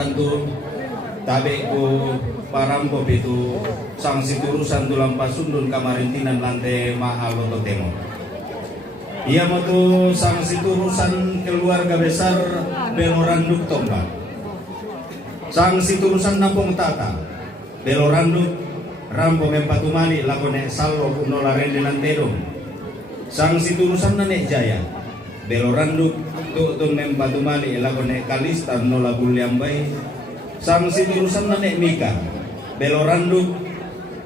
Tentu tabe ko parampo itu sanksi turusan tulang pasundun kamarintinan lantai mahal untuk temo. Ia mau sanksi turusan keluarga besar Beloranduk Tombak. Sanksi turusan Nampung Tata Beloranduk Rampo Mempatumali lakone sallo kunola rende lantedong. Sanksi turusan Nanek Jaya Beloranduk Tutun Mempatumali lakone Kalista nola Buliambai. Sanksi turusan Nanek Mika Beloranduk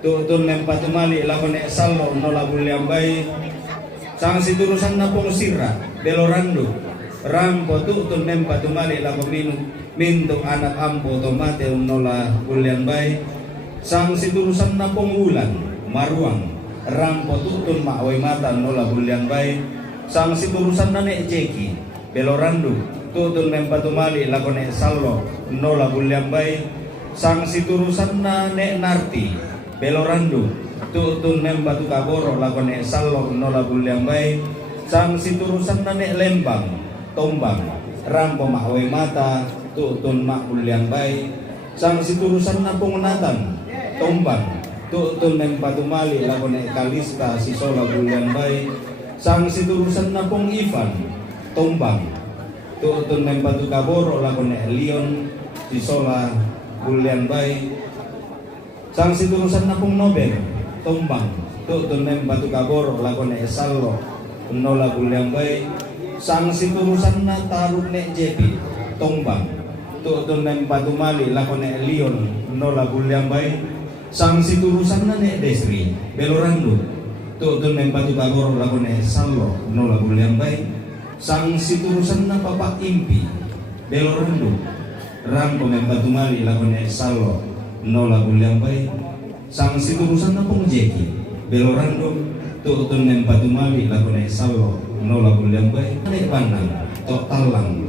Tutun Mempatumali lakone sallo nola Buliambai. Sanksi turusan Napong Sira Beloranduk Rampo Tutun Mempatumali lakone mintuk anak ampo tomate nola Buliambai. Sanksi turusan Napong Ulan Maruang Rampo Tutun Makwai Mata nola Buliambai. Sanksi turusan Nanek Jeki Beloranduk Tutun Mempatumali lakone sallo nola Buliambai. Sanksi turusan Nanek Narti Beloranduk Tutun Mempatu Kaboro lakone sallo nola Buliambai. Sanksi turusan Nanek Lembang Tombang Rampo Makwai Mata Tutun Mak Buliambai. Sanksi turusan Napong Natang Tombang Tutun Mempatumali lakone Kalista Sisola Buliambai. Sanksi turusan Napong Ivan Tombang Tutun Mempatu Kaboro lakone Leon Sisola Buliambai. Sanksi turusan Napong Nobel Tombang Tutun Mempatu Kaboro lakone Sallo nola Buliambai. Sanksi turusan na Taruk Nek Jepi Tombang Tutun Mempatumali lakone Leon nola Buliambai. Sanksi turusan na Nek Desri Beloranduk Tutun Mempatu Kaboro lakone sallo nola Buliambai. Sanksi turusan na Bapak Impi Beloranduk Rampo Mempatumali lakone sallo nola Buliambai. Sanksi turusan na Pong Jeki Beloranduk Tutun Mempatumali lakone sallo nola Buliambai. Nek Bandang Tok Talang.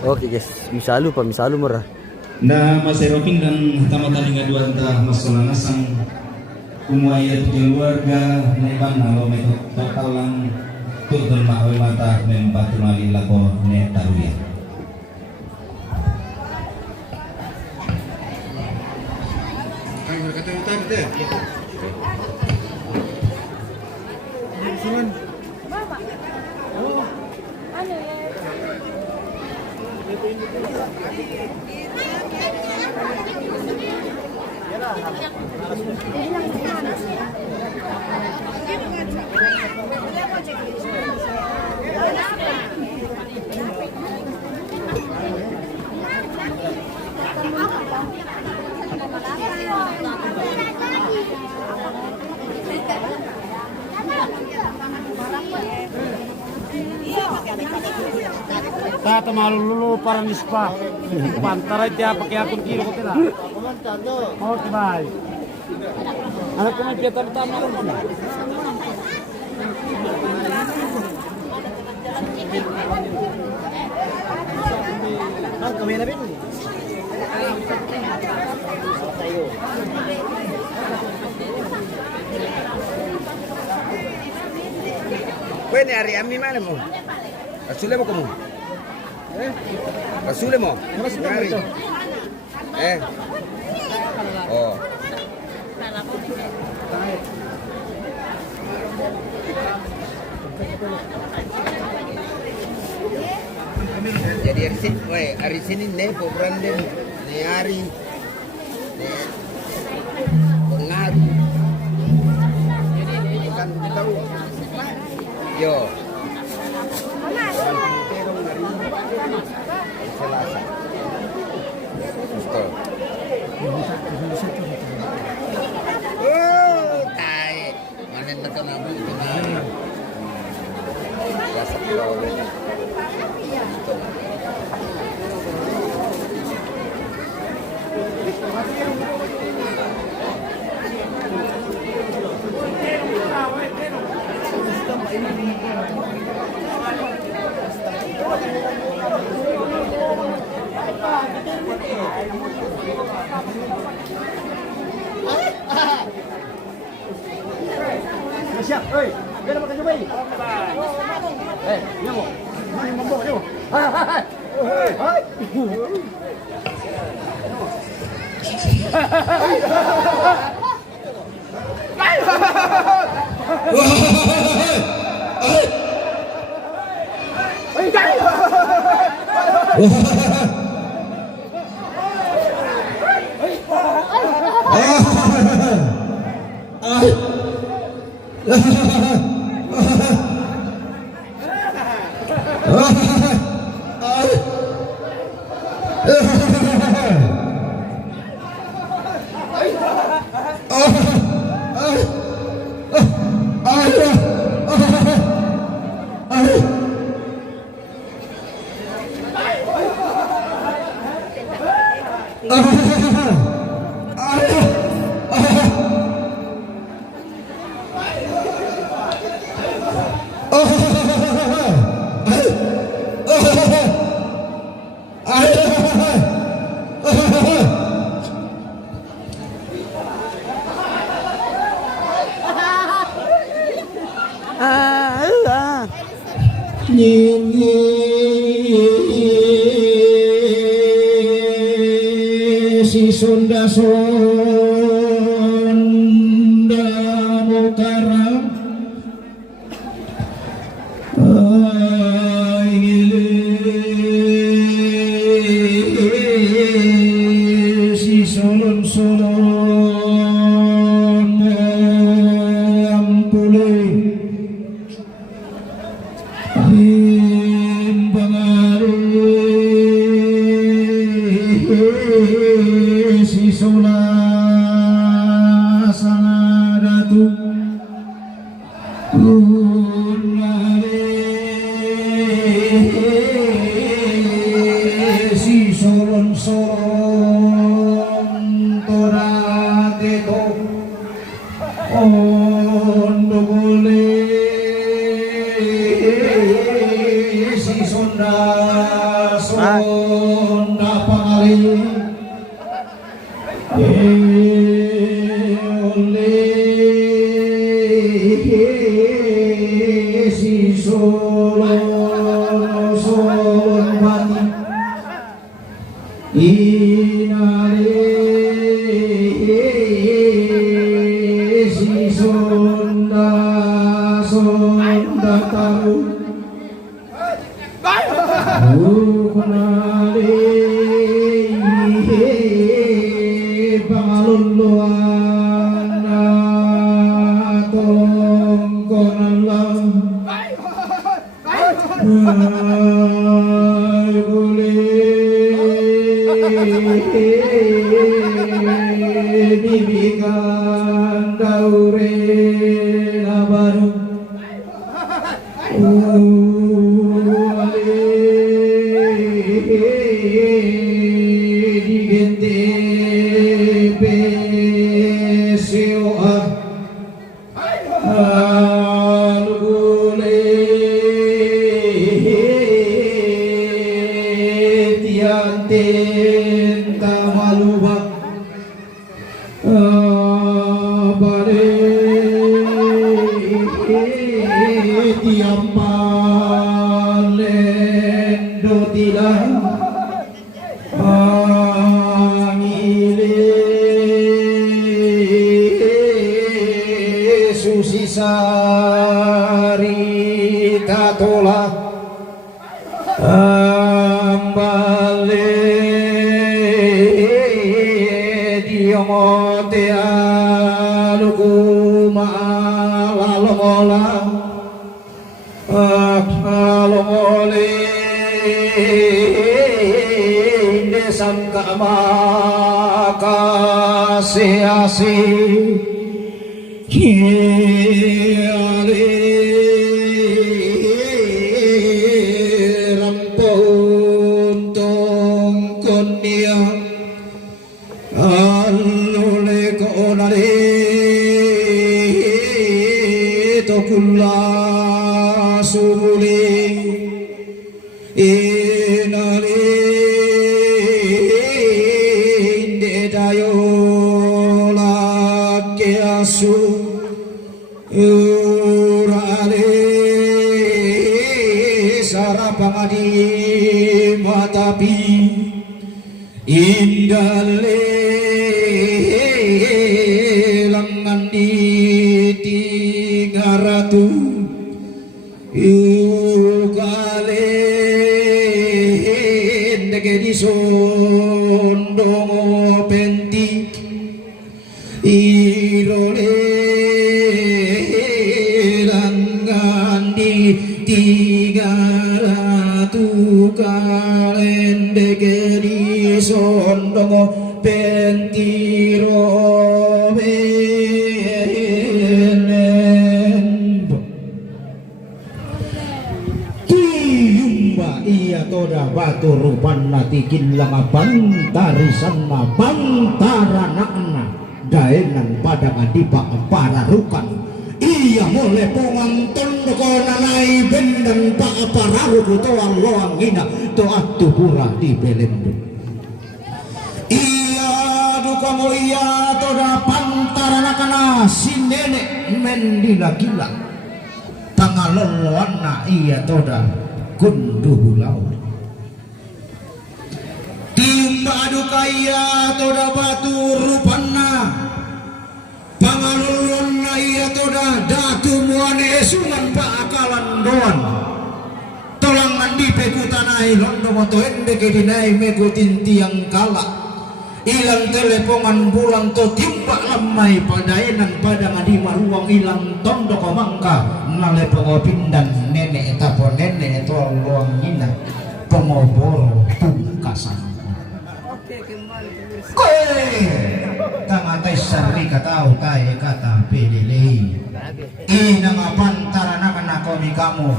Oke guys, misalu murah. Na maseroking dan tamatalinga dua entah masolangasang umuaya keluarga neban alo meto totalang tutun mawe mata Mempatumali lako ne taruya. Tata malulu para nispa. Pantara dia pakai akun kiri kok tidak. Oke baik. Anak kena kita pertama mana? Bang kamera bin. Ini hari ami mana mo? Asule mo kamu? Asule mo? Hari. Oh. Jadi hari Senin nih program nih hari pengaruh. Bukan tahu. Yo. Selasa. Betul. Oh, tai. Mana tekan abu itu nah. Selasa pulau. Siap, oi. Dia nak makan coba. Nyamuk. Mana mabok tu? Hai. Hai. Si Sunda Mutara si Solon Ampule si Sola Sanadatu si Solon Torateto Ondo Bole si Sonda Pangali si Solon Pati inare si Sonda Taru Pangaluluan tongkonan lang boleh bibikan daure baru Sari tatola ambale diomote aluku malalomola alomole desam kamaka seasi rampon tongkon dia alole konare tokulla subuli inare indedayo lakeasu pangadi matapi indale langan di tingaratu ukale ndege di sondongo penti irole langan di tingaratu kalen ndege di sondongo pentiro iya toda batu rupan natikin lama bantarisan ma bantaranakna daenan pada adipa para rukan iya mulai ponganton ko nanai bendang pa pararu to ang loang ina to atu pura di belendo iya duka mo iya toda pantaranakna si nenek mendila gila pangaloloan na iya toda kunduh laut timba dukaya toda batu rupana pangalulun na iya toda datu muane sungan paakalan doan tolangan di pekutanai londo moto ende kedinai mekutin tiang kala ilang telepongan bulan to timba lamai padaenan pada ngadi maruang ilang tondo komangka nale pengopindan nenek tapo nenek to luang ina pengoboro pungkasan koe tangatai sari katau tai kata pelele ina ngapantara na komi kamu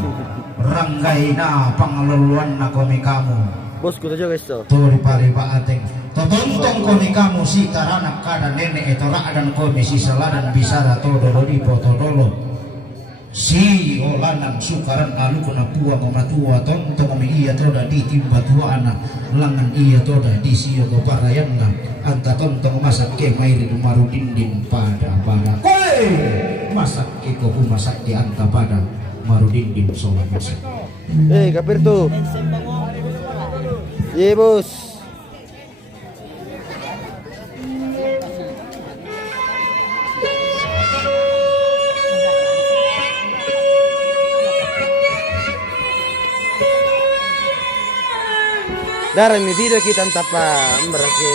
ranggai na pangaluluan na komi kamu Bosku tuh guys tuh. Tori pari baateng. Totontong komi kamu si taranak kada nenek itu dan komi si seladan bisara todolo di potodolo. Si olanan sukaran alu kena puang oma tua tontong komi iya toda di timba tua anak langan iya toda di sio ko parayanna anta tontong masak ke mairi dumaru dinding pada koe masak ke ko masak di anta pada maru dinding soal masak. Kapir tuh. Iya bos. Darah mi video kita tapa berarti.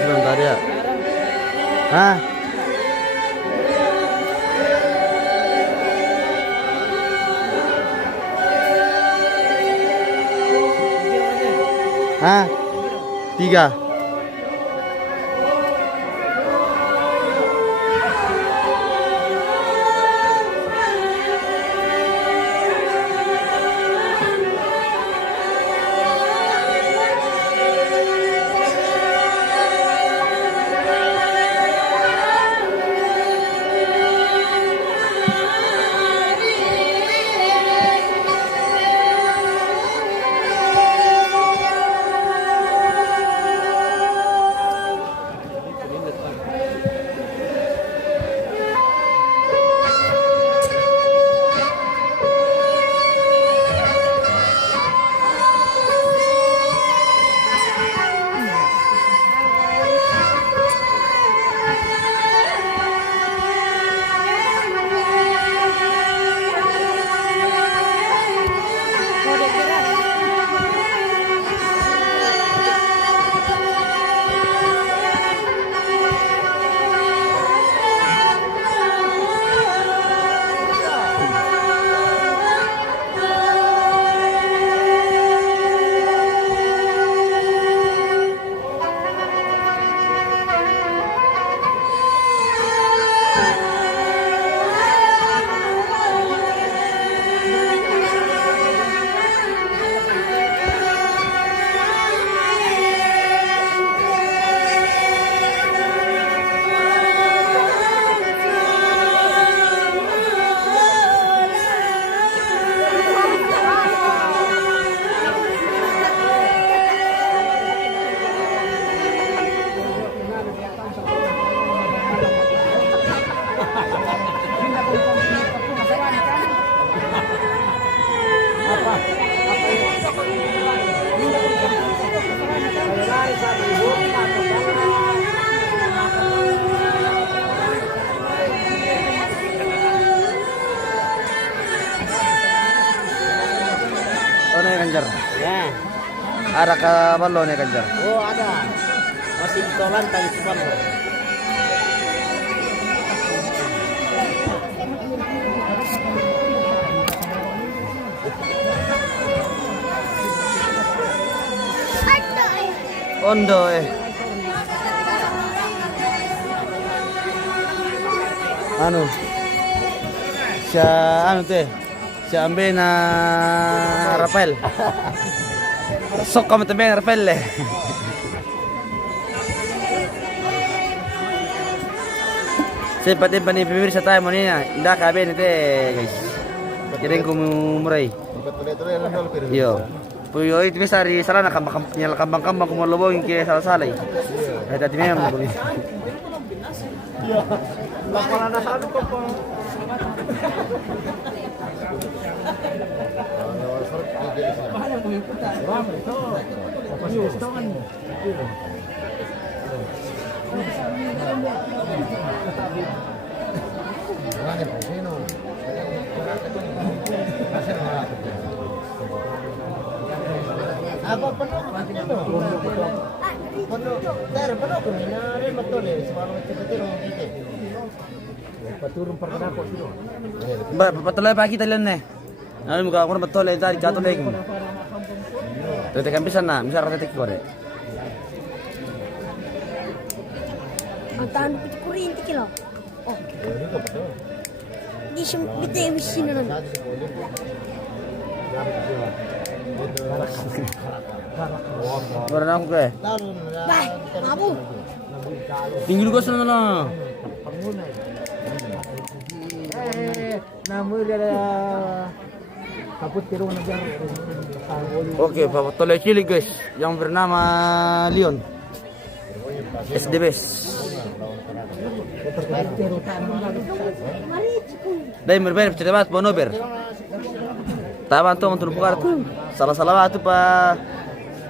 Sebentar ya. Hah? Hah? 3. Ada ka balon ya Kanjar? Oh ada. Masih tolan tadi sebab. Ondo anu anu teh ambe na Rafael sok kamu tebe Rafael le seperti pani pemirsa tayo mo niya indah kabe ni teh guys kiring kumuray yo puyo itu bisa di sana nyala kambang-kambang kumulubong ke salah-salay ada di memang begini Wala na sa ano ko po. Patulay pa kita lan eh. Ano mo ka ako na patulay dari katulay ko. Tetek kan bisa na, bisa tetek ko deh. Ang tahan ko kuryente kilo. Oh. Di siya bitay wisin na nun. Wala na ako ka eh. Bah, abu. Tinggal ko sa na. Oke, patulay cilik guys, yang bernama Leon. SDBS. Dai merber cepat bonober. Tawan tuh untuk bukar tuh. Salah-salah tuh pa.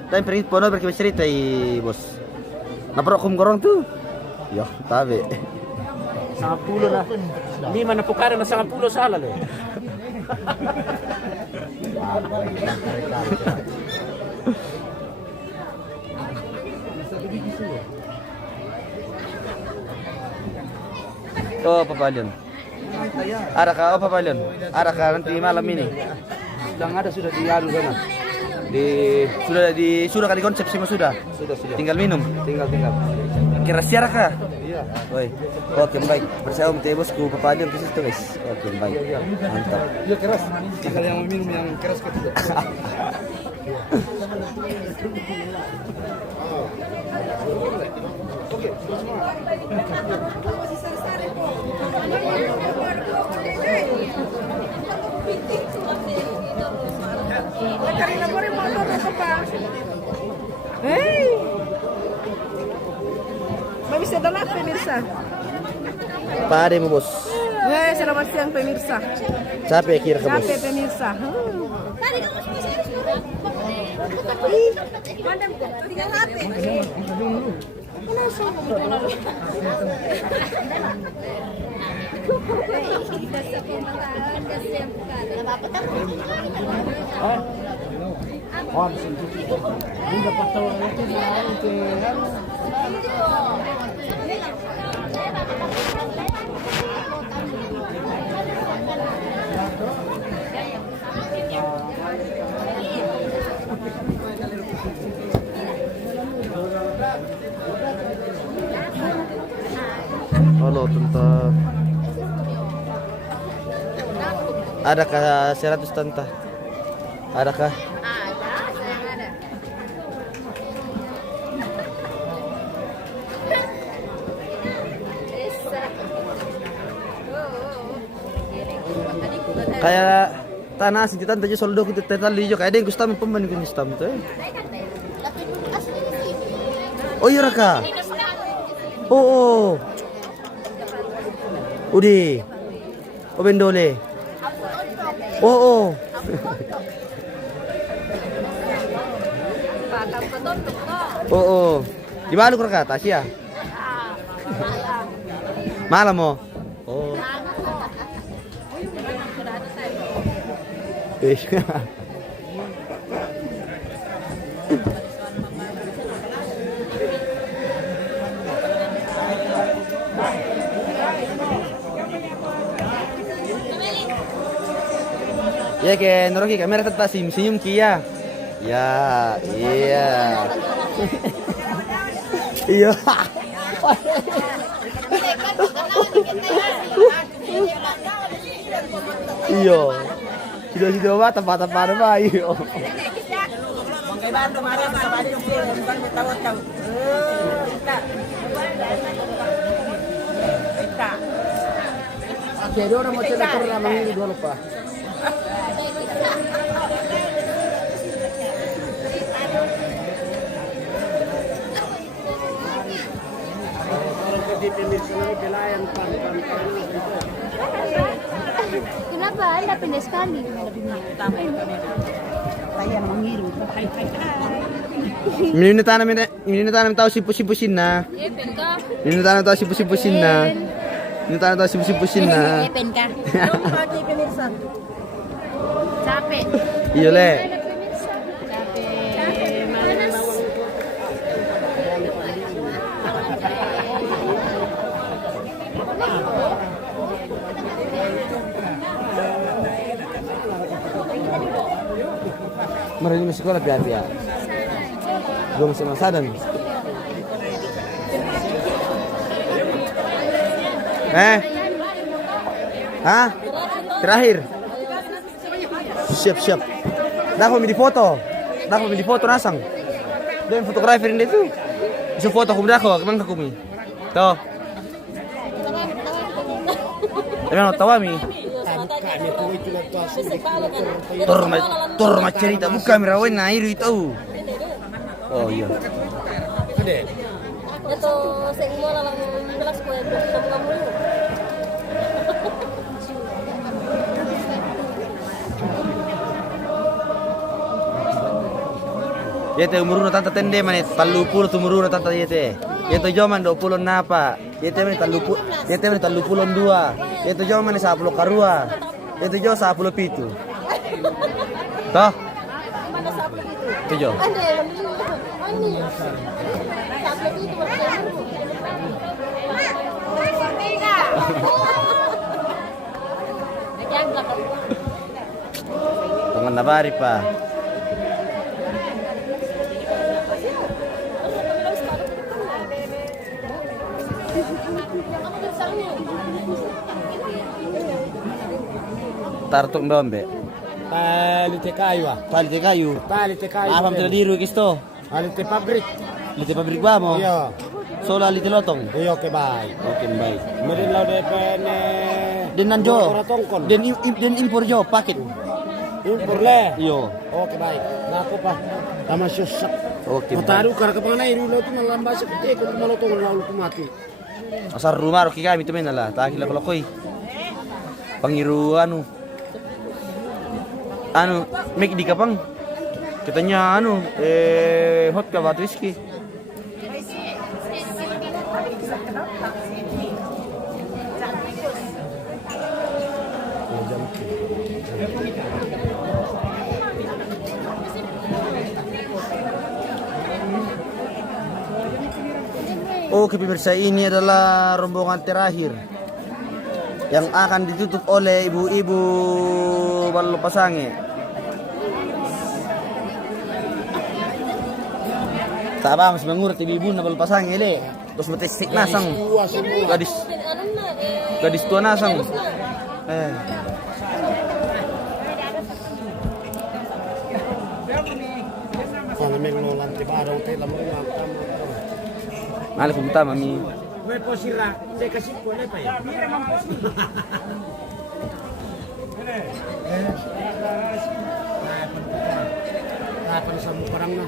Dai perit bonober ke cerita bos. Napro kum gorong tuh. Yo, tabe. 10 na. Hindi man napukara na 10 sala le. Oh, papalyon. Ada ka, oh papalyon. Ada ka nanti malam ini. Sudah di anu sana. Sudah kali konsep semua sudah. Sudah. Tinggal minum. Tinggal. Kira siara kah? Iya. Woi. Oke, baik. Bersama Teh Bosku papalyon ke situ, guys. Oke, baik. Mantap. Iya keras. Tinggal yang minum yang keras ketiga. Hei, bisa dapat pemirsa. Pare mo, bos. Hei, selamat siang pemirsa. Capek kira ka, bos. Capek pemirsa. Halo, tentang adakah 100 tanta? Adakah? Kayak tanah sih tanta aja soldo kita tetal lijo kayak ada yang kustam pemban kun kustam tuh. Oh iya Raka. Oh. Udi. Oh bendole. Oh. Oh. Di mana kau kata Tasya? Malam mo. Oh. Ya ke Noroki kamera tetap senyum Kia. Ya, iya. Iya. Iya. Sudah mah tempat-tempat apa iyo. Jadi orang mau coba pernah ini dulu pak. Kenapa Anda pindah sekali? Minum tahu sipu-sipusin na. Minum tahu sipu-sipusin na. Minum tahu sipu-sipusin na. Pagi pemirsa. Capek. Iya le. Mereka masih sekolah biar. Gue masih masadan. Hah? Terakhir. Siap. Dah kami di foto. Nasang. Dan fotografer ini tuh. Bisa foto aku berako, kemana aku mi? Tuh. Emang tahu mi? Tor cerita buka mirawen na iru itu. Oh iya. Ito sa imo lang relax ko ito kamu. Yete umur na tanta tende man 30 umur na tanta yete. Yete joman 20 napa. Yete man 30. Yete man 32. Yete joman 10 karua. Yete jo 10 pitu. Toh? Mana sa aplo dito? Itu jo. Ande, ani. Sa aplo dito Teman nabari pa. Tartuk dombe. Palite kayu ah. Palite kayu. Palite kayu. Apa tidak diru kisto? Palite pabrik. Lite pabrik ba mo? Iya. Sola lite lotong. Iya oke baik. Oke baik. Merin lau DPN. Den nanjo. Tongkon. Den impor jo paket. Impor le. Iyo. Oke baik. Laku pa. Tama susah. Oke. Mataru karena kepana iru lau tu malambas kete ko malotong lau tu mati. Asar rumah roki kami tu menala. Takila kolokoi. Pangiru anu make di kapang katanya hot ka batu whisky. Oke pemirsa, ini adalah rombongan terakhir yang akan ditutup oleh ibu-ibu Ballopasange. Taba mas mangurut ibu-ibu na Ballopasange le. Terus matisik nasang. Gadis tua nasang. Malah kumta mami. Gue posira, saya kasih boleh pak ya?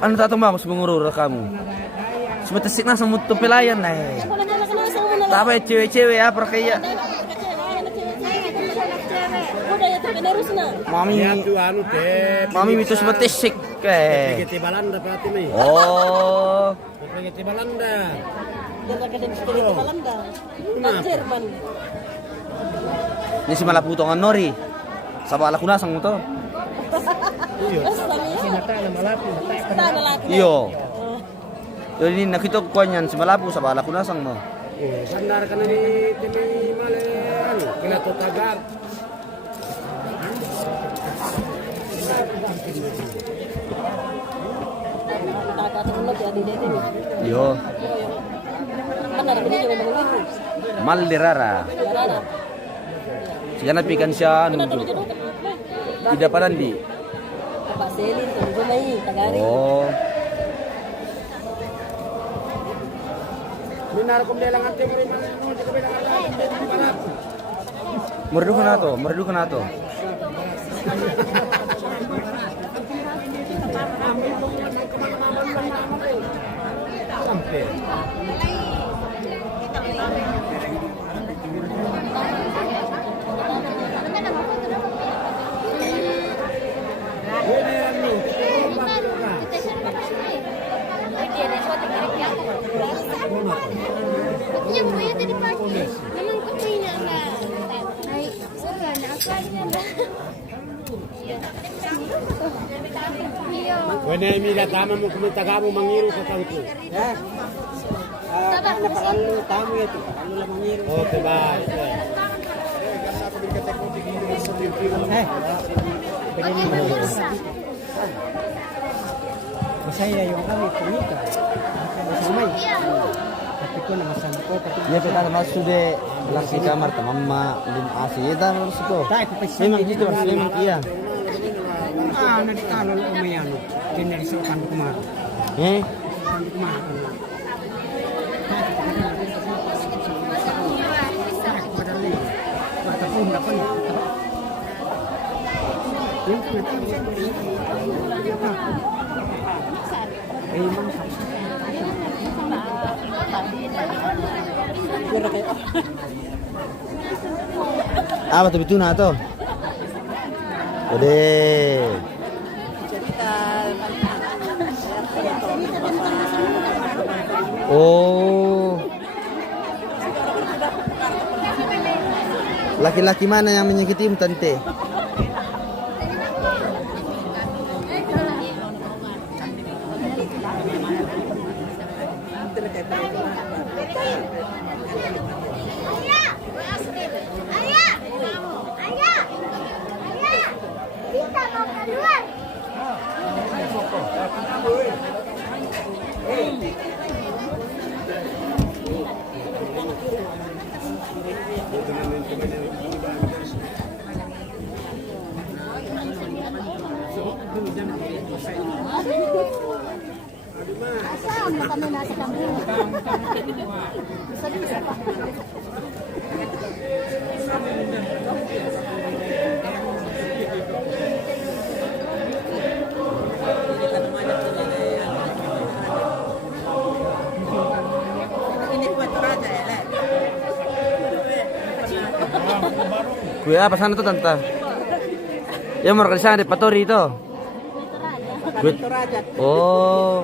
Ano tatong ba ako mangurura kamu? Sumatasik na sa muto pelayan na eh. Tapa cewek-cewek apa kaya? Mami itu sumatasik eh. Balanda berarti nih. Oh. Balanda. Jerman. Ini si malaputongan nori. Sabala kunasang mo to. Tanda laki. Iyo. Jadi ini nakita ko kanyan si Malapu sa bala kunasang mo. Sandar ka na ni Timi Male, kila to tagar. Takatulog ya di dede. Iyo. Kan ada bini juga mengiru. Malderara. Barana. Siya napikan siya Kita nung dulu jodoh. ida panan di. Pak Selin tuh mai tagari. Oh. Minar ko lang ante mo rin mo di ko bilang Merdu ka na to. Yang punya tadi pagi. Memang kucingnya enggak. Hai, sudah apa ini? Iya. Wena mi da tama mo kung taga mo mangiru sa tangko. Napakallo tamo ito. Ano lang mangiru. Okay, bye. Masaya yung kami kumita. Masamay. Tapi ko na masama ko. Iya kita masuk de laki kamar tamamma lim asi. Ita harus ko. Memang gitu Mas, memang iya. Nadikalo lang umayano. Tineriso kan kumar. Kan kumar. Apa tuh itu na to? Ode. Oh. Laki-laki mana yang menyakitimu tante? Kita mau keluar. Saan na kami nasa kampung? Bisa pa. Kue apa sana tuh tante? Ya mau ke sana di Patori itu. Kue. Oh.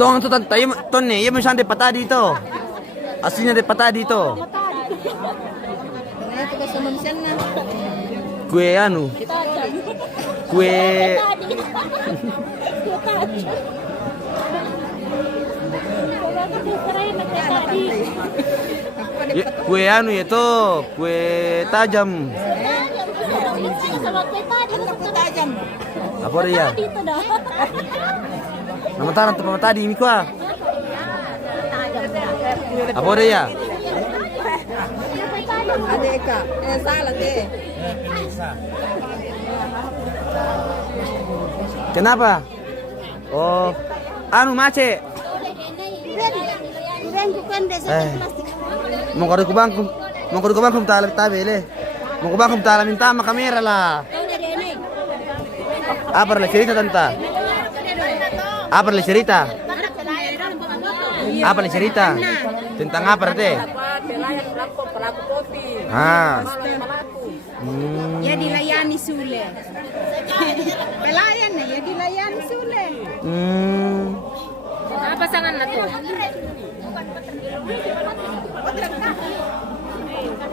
Tong tuh tante, ya ton nih, ya mau sana di Patadi itu. Aslinya di Patadi itu. Kue anu. Kue kue anu itu kue tajam. Apa dia? Nama taran tuh tadi Mikwa. Apa dia? Adeka, salah deh. Kenapa? Oh, anu mace. Mau kau ke bangku tabe mau ke bangku minta sama kamera lah. Apa lah cerita tante? Apa lah cerita? Apa lah cerita? Tentang apa teh? Ah. Ya dilayani Sule. Pelayan ya dilayani Sule. pasangan na to.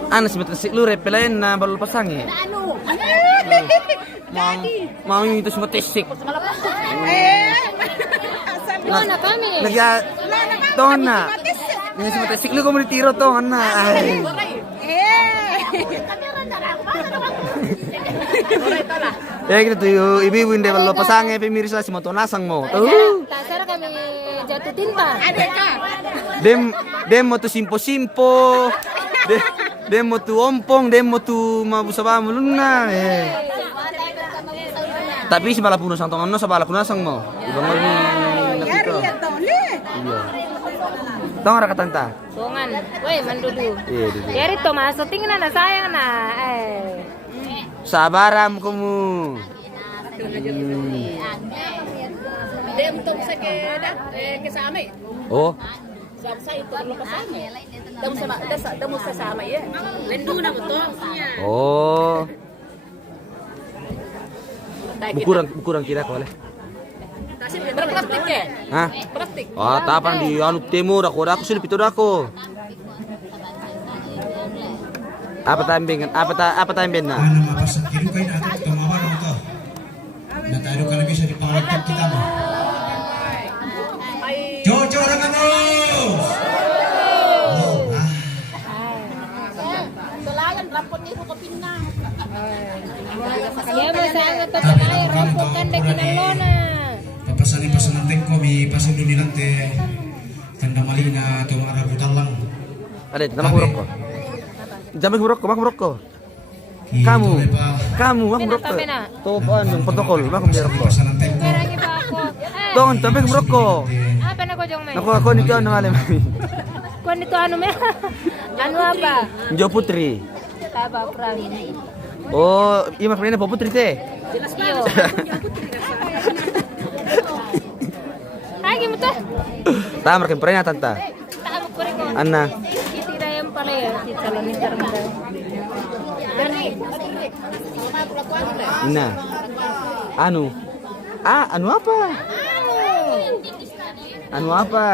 Ano si Mata si Lure pelayan na balol pasang eh. Mau itu semua tesik. No na kami. Nagya tona. Ini semua tesik lu kamu ditiro to na. Ya gitu tuh ibu-ibu ini balol pasang eh pemirsa si motonasang mo. Tuh. Tasara kami jatuh tinta. Dem mo tu simpo-simpo. Dem mo tu ompong, dem mo tu mabusaba muluna eh. Tapi si bala puno sang tongan no sa bala kunasang mo. Ibang mo ni nakito. Iya. Tong ra katanta. Songan. Woi, mandudu. Iya, dudu. Yari to maso tingnan na sayang na. Sabaram kumu. Dem tong sa kesama. Oh, Sa ito lo kasama. Damo sa sama ya. Lendo na mo to. oh. Bukurang kira ko wala. Praktik ya? Hah? Praktik. Ah, tapan di anu timur aku sudah pito ako. Apa tambeng na? Ano mapasak kilukain natin tumawa na ito. Natalo ka na bisa di pangalagtag kita mo. Jojo Rangamos! Oh, Tulagan rapot ni ko kapinna. Ya mo sa to kay rokokan de kinalona. Papasan natin ko, may pasundo nilante. Tanda mali na itong arabutan lang. Ada, tambah huruf ko. Mak huruf ko. Kamu, mak huruf ko. To yung protokol, mak huruf ko. Merangi pa ako. Don, tambah huruf ko. Apa na ko jong me? Ako nito ano alam. Kuan nito ano me? Ano apa? Jo Putri. Taba prang. Oh, iya mak na po Putri te. Iyo. Ay, mo to. Tama rin pre na tanta. Taamo ko rin ko. Anna. Itira yung pala ya, si Salami Tarmada. Ina. Anu. Anu apa? Anu apa?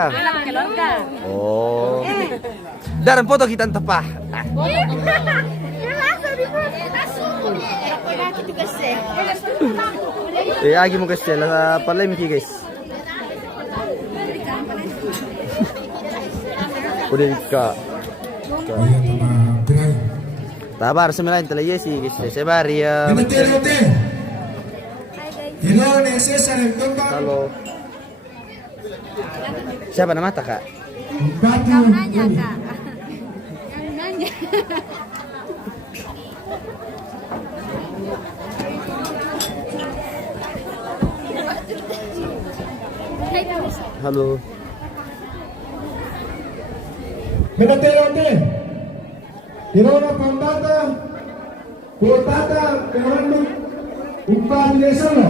Oh. Dalam foto kita tepah. Agi mo kasi la palay mi guys. Udah ka. Tabar sembilan telaya sih guys. Sebar ya. Halo. Siapa nama kak? Kau nanya kak. Kau nanya. Halo. Menaterote, Hirona Pandata, Kotata, Perandu, Upah Desano.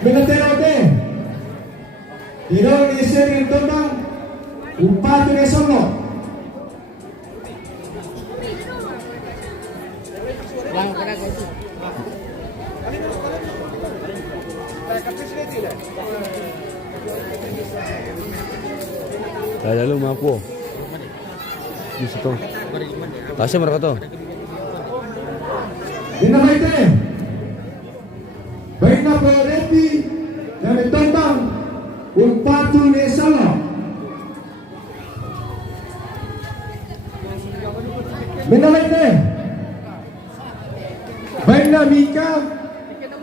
Menaterote, Hirona Iseri Tondang, Upah Desano. Lalu mau aku. Di situ. Tasya mereka tuh. Dinamaite, baik na priority yang ditentang Upah Desano. Dinamaite, baik na Mika,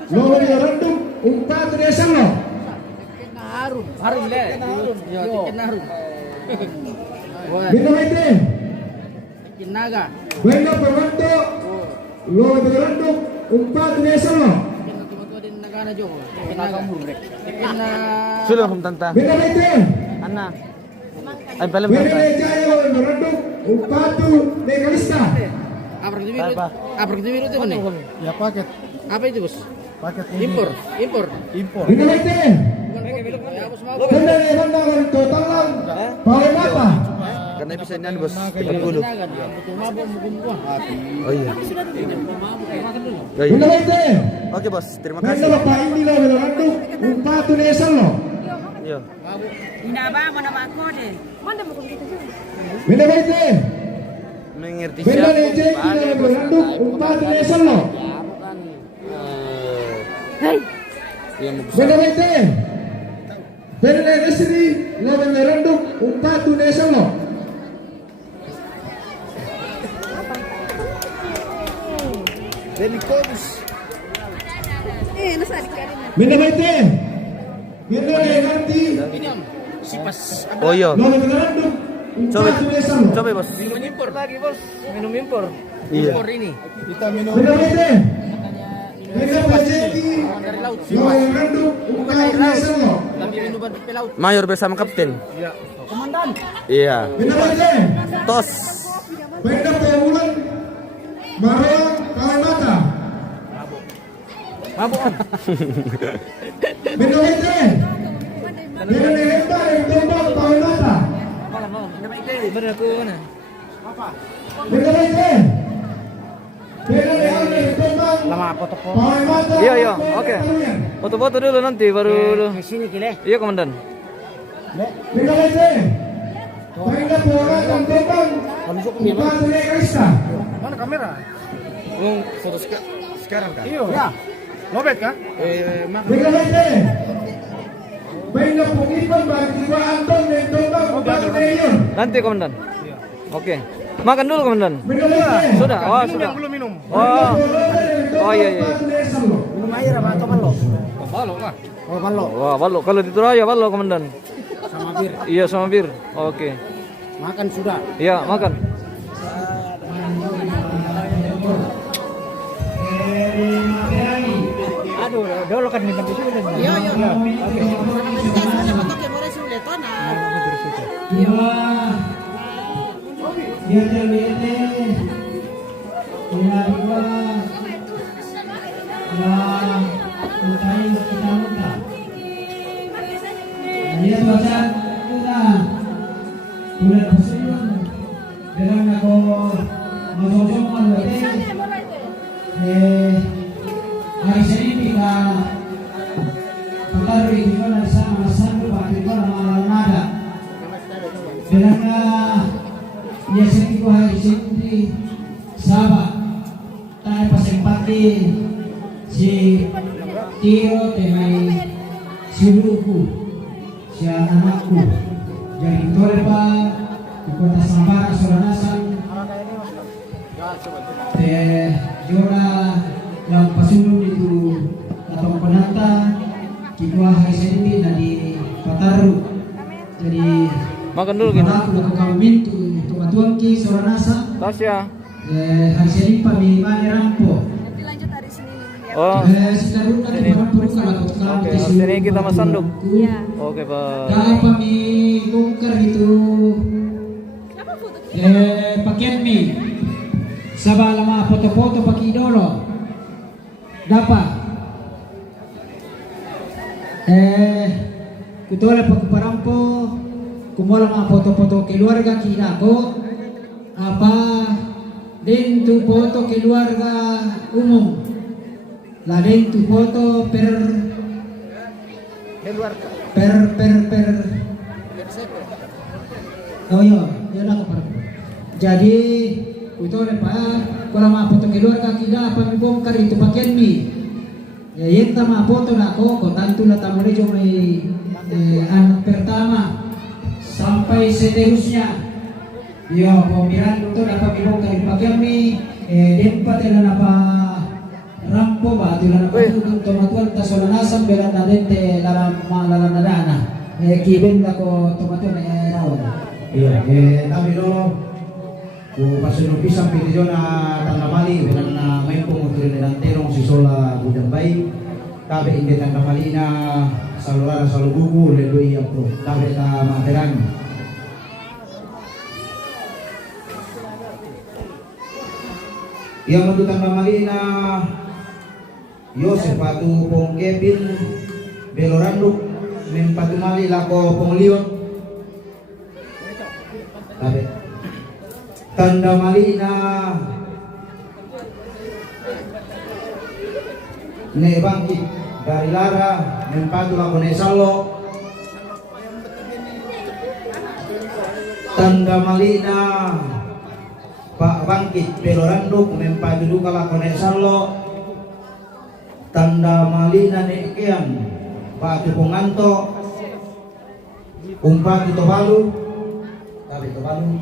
Lolo Yarandum, Upah Desano. Dinamaite, baik na Perwanto, Lolo Yarandum, Upah Desano. Sudah kum tanta. Dinamaite, Anna. Ay, palim Wini Jaya Merenduk Upatu Nekalista. Apa itu mana? Ya paket. Apa itu bos? Paket Impor. Wini Lete. Kendali Handangan Totalang Paling Mata. Karena bisa ini bos 30. Oh iya. Wini Lete. Oke bos, terima Wini kasih. Bapak Indila Merenduk Upatu Nesalo. Iya. Wini Lete. Mengerti Benda siapa? Lete Indila Merenduk Upatu Nesalo. Yang mau Benda Lete. Benda Nesri Lawan Merenduk Upatu Nesalo. Benda Lete. Benda Lete. Oh iya. Lawan Merenduk Coba, Upatu Nesalo. coba bos. Impor lagi bos. Minum impor. Iya. Impor ini. Kita minum. Benda Lete. Benda Pajeti. Dari laut. Lawan Merenduk Upatu Nesalo. Tapi minum dari laut. Mayor bersama kapten. Iya. Komandan. Iya. Benda Lete. Tos. Benda Pemulan. Marang Paling Mata. Mabuk. Benda Lete. Benda Lete Tembak Paling Mata. Bener aku mana? Benda Lete. Benda Lete Tembak Lama foto-foto. Paling Mata. Iya, iya. Oke. Foto-foto dulu nanti baru. Sini kile. Iya komandan. Benda Lete. Benda Pemulan dan Tembak. Upatu Nekalista. Mana kamera? Foto sekarang kan? Iya. Ya. Lobet kan? Benda Lete. Benda Pengipan bagi dua Anton dan Tembak Upatu Neyon. Nanti komandan. Oke. Makan dulu komandan. Benda Lete. Sudah. Oh sudah. Belum minum. Oh. Oh iya iya. Minum air apa atau balok? Balok lah. Oh balok. Wah balok. Kalau di Turaya balok komandan. Sama bir. Iya sama bir. Oke. Makan sudah. Iya makan. Aduh, dulu kan minum itu. Iya iya. Hari Senin kita Pataru itu kan sama Sandu Pak itu nada. Bilangnya biasanya itu hari Senin Sabah tanya pasempati si Tiro temai si Luku si anakku jadi tole Pak di kota Sambara Suranasan Jora yang pasulun itu atau penata kikwa hari Senin dari Pataru jadi Makan dulu gitu. aku lakukan mintu kematuan ki Soranasa Tasya. hari Senin kami mani rampo Lanjut hari Senin ya. Oh. sekarang nanti rampo kalau Oke. Sini kita masanduk. Iya. Oke pak. kalau kami bongkar itu pakaian mi sabah lama foto-foto pakai idolo dapat kutola pakuparampo kumola mga foto-foto keluarga kinako apa din tu foto keluarga umum la din tu foto per oh iya yun ako parang jadi kutola pa kalau mga foto keluarga kita pamibongkar itu pakaian mi ya yung tama foto na ako kontanto na tamo rin yung may anak pertama sampai seterusnya yo pemiran itu dapat dibongkar pakaian mi dempat na napa rampo ba tila na patutong tomatuan tasolanasan belan na dente dalam malalanadana kibin na ko tomatuan rawan Iya, kami dulu pasunod pisang video na tanamali bilang na may pumutuloy na terong si Sola Budambay kabe hindi tanamali na salura sa lugugo leloy po kabe ta materang Yang menentukan Malina Yosef patu pong Kevin Beloranduk men patu mali lako pong Lion tabe tanda Malina ne bangkit dari Lara men patu lako ne Salo tanda Malina Pak bangkit Beloranduk men patu duka lako ne Salo tanda Malina ne Kean Pak Tupunganto umpat itu balu tapi itu balu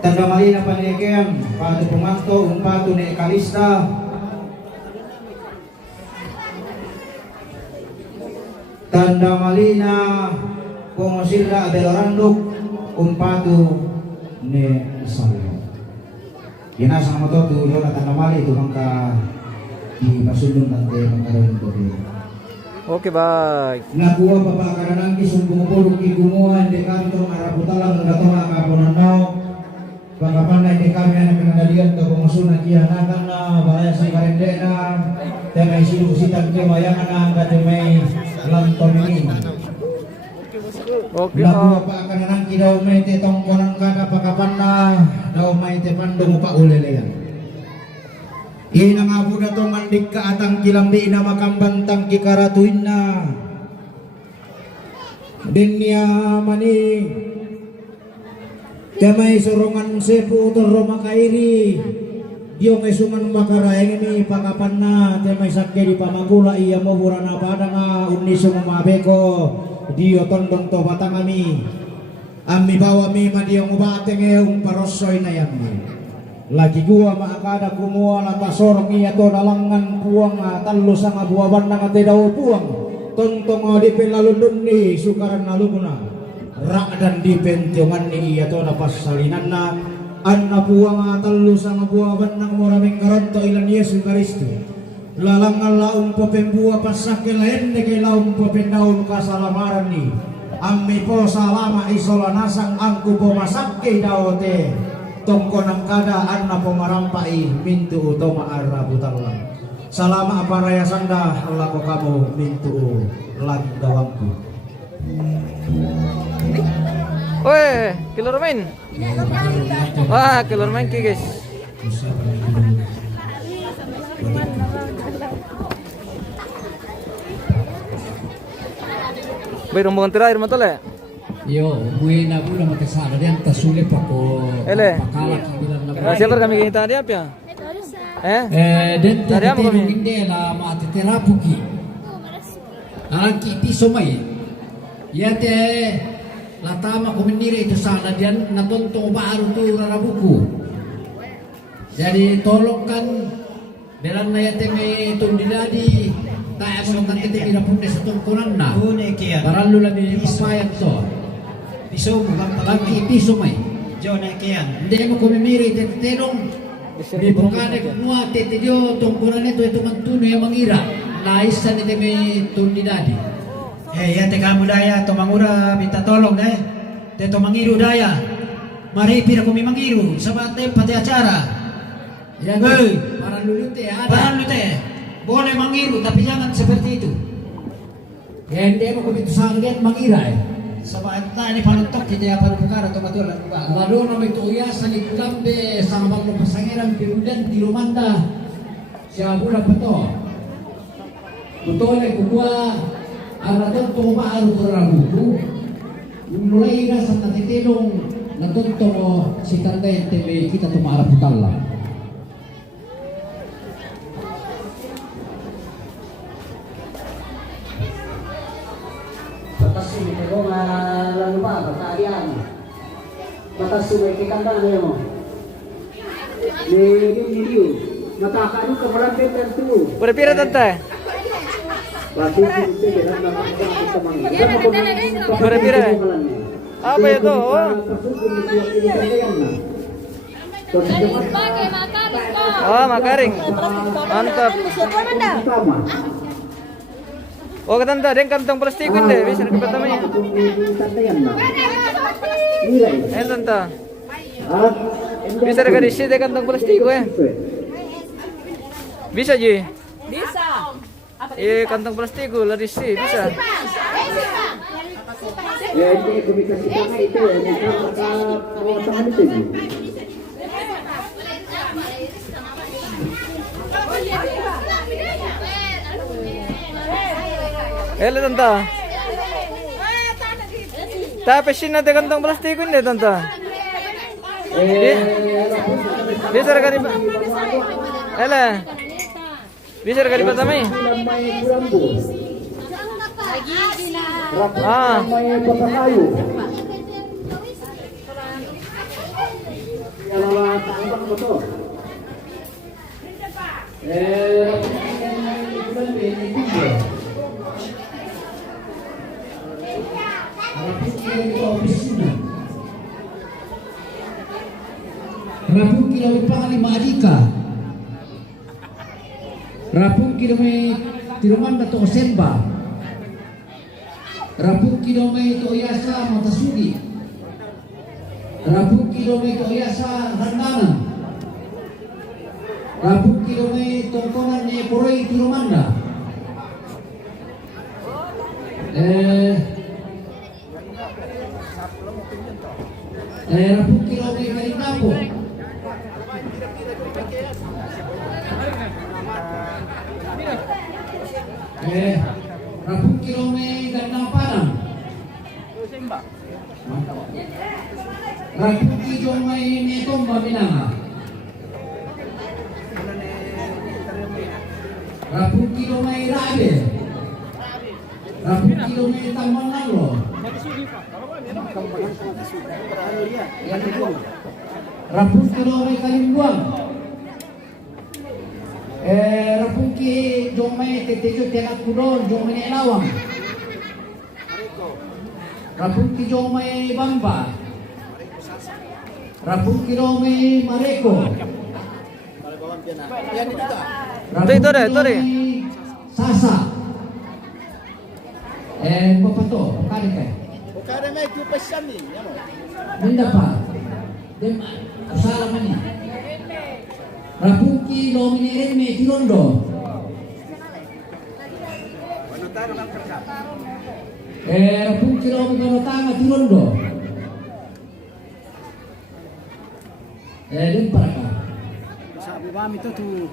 tanda Malina panekean Pak Tupunganto umpat tu ne Kalista tanda Malina Pongosirra Beloranduk umpat tu ne Salo kina sama tu Yona tanda Mali tu bangka di Pasundun nanti mengkaroin tadi. Oke baik. Nakuha papakaranang kisumbong puluk igumuan di kantong Araputalang ngatona kaponanaw. Pagkapanay di kami ang pinangalian ka pangasunan kiyanakan na balaya sa karende na temay silusitan kimayangan na katemay lantominin. Oke. Nakuha papakaranang kidaw may titongkonan ka kapakapan na daw may tepandong pa uleleyan. Ina nga po na to mandig ka atang kilambi na makambantang kikaratuin na din niya mani kamay surungan sepu utoro makairi diyo ngay suman makarayan ini pakapan na kamay sakya di pamagula iya mo burana pada nga uniso mamabeko diyo tondong to batang ami bawa mi madiyong ubate ngayong parosoy na yan lagi gua maakada kumua lata sorong iya to dalangan puang talo sa nga buwaban na nga daw puang tontong di pelalundun ni sukaran naluguna rak dan di pentiongan ni iya to na pasalinan na an na puang talo sa nga buwaban na maraming karonto ilan Yesu Karisto lalangan laong popembuwa pasakil hende kay laong popendaon kasalamaran ni ammi po salama isola nasang angku po masakay daw te tongko ng kadaan na pumarampai mintu utoma arabutalang salama aparaya sanda lako kamu mintu lagi dawangku. Weh, kilor main. Wah, kilor main ki guys. Bay rombongan terakhir matole. Yo, buena pula makasada dia tasule pako. Ele. Pakala Siapa kami kita dia apa ya? den Tadi apa kami? indela mate terapuki. Alaki piso mai. Yate latama kumenire itu sana dia natonto baru tu rarabuku. Jadi tolongkan dalam nayate me tundiladi tak apa kan kita tidak punya satu koran na. Barang lu lagi papayang to. Piso lagi piso mai. Jona kian. Hindi mo kumimiri tetelong. Di bukane kumua tetedio tongkuran itu mantuno yang mengira. Naisa ni teme tundidadi. Ya te kamu daya to mangura minta tolong deh. Te to mangiru daya. Mari pira kami mangiru sabate pati acara. Ya, para lulute ada. Para lute. Boleh mangiru tapi jangan seperti itu. Ya, hindi mo kumito sa akin mangira Sabat na ini panutok kita apa perkara to betul lah. Lalu nama itu ya sangat lambe sama bang pasangiran pirudan di Rumanda. Siapa pula betul. Betul yang kedua araton to maaru rabuku. Mulai rasa natitulong natonto si tanda TV kita to maarap utala. Batas ini kalau lalu pak pertanyaan batas sungai kekandang ya mo video nakakano ka malapit kan tu Berpira tante? Berpira? Apa itu? Oh, makaring. Mantap. Oh, tante, ada kantong plastik deh, bisa dapat namanya. Eh, tante. Bisa dekat di sini kantong plastik ya. Bisa Ji. Bisa. Kantong plastik lah di sini bisa. Ya ini komunikasi tengah itu ya, mereka penguasaan itu. Tante. Tapi sini nanti kantong plastik ini tante. Bisa dekat di. Bisa dekat di pertama ini. Rapung kilo panglima Adika. Rapung kilo tiruman dato Osemba. Rapung kilo to Yasa Matasugi. Rapung kilo to Yasa Randana. Rapung kilo tongkongan ni Poroi Tirumanda. Rapung kilo Kalinapo. Rapung kilo Gandang Padang. Rapung kilo Netomba Minanga. Rapung kilo Rabe. Rapung kilo Tamanalo. Rapung kilo Kalimbuang. Rapung ki jomai tetejo telak kudon jomai elawang. Rapung ki jomai Bamba. Rapung ki jomai Mareko. Itu deh. Sasa. Bapak to, kade. Kada na itu pesan ni. Benda pa. Dem salah mani. Rapung ki dominiren me tirondo. Rapung ki dominiren tanga tirondo. Dem para. Sabi ba mito tu.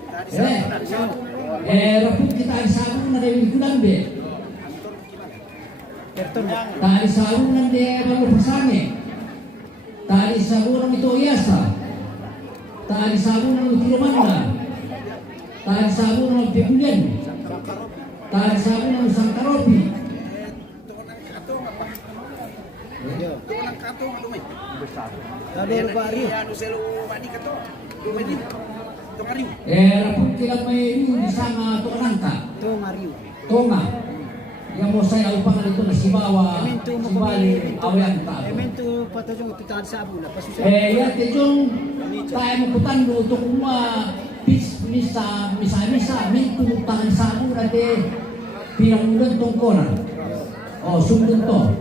Rapung kita ada sabun na dewi kulambe. Tali sabunan dia baru bersame. Tali sabunan itu Yasa. Tali sabunan itu Tirumanda. Tali sabunan itu Pegulian. Tali sabunan itu Sangkaropi. Rapun kita main di sana Tonangka. Tonga. Yang mau saya lupakan itu nasi bawa, Sibali, Awayanta. Memento patajong kita di sabun na pasusay. Ya tejong tayo maputan do untuk uma misa mintu tahan sabun ate pinangulan tongkonan. Oh sumdun to.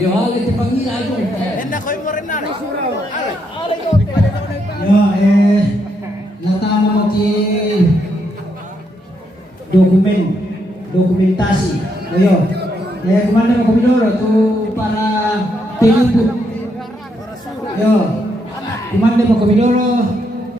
Yo ale te pangila ajo. Enda koy mo rin na. Ya, natama mo ki dokumentasi. Ayo. Kemana mau Komidoro tuh para penjemput. Yo. Kemana mau Komidoro?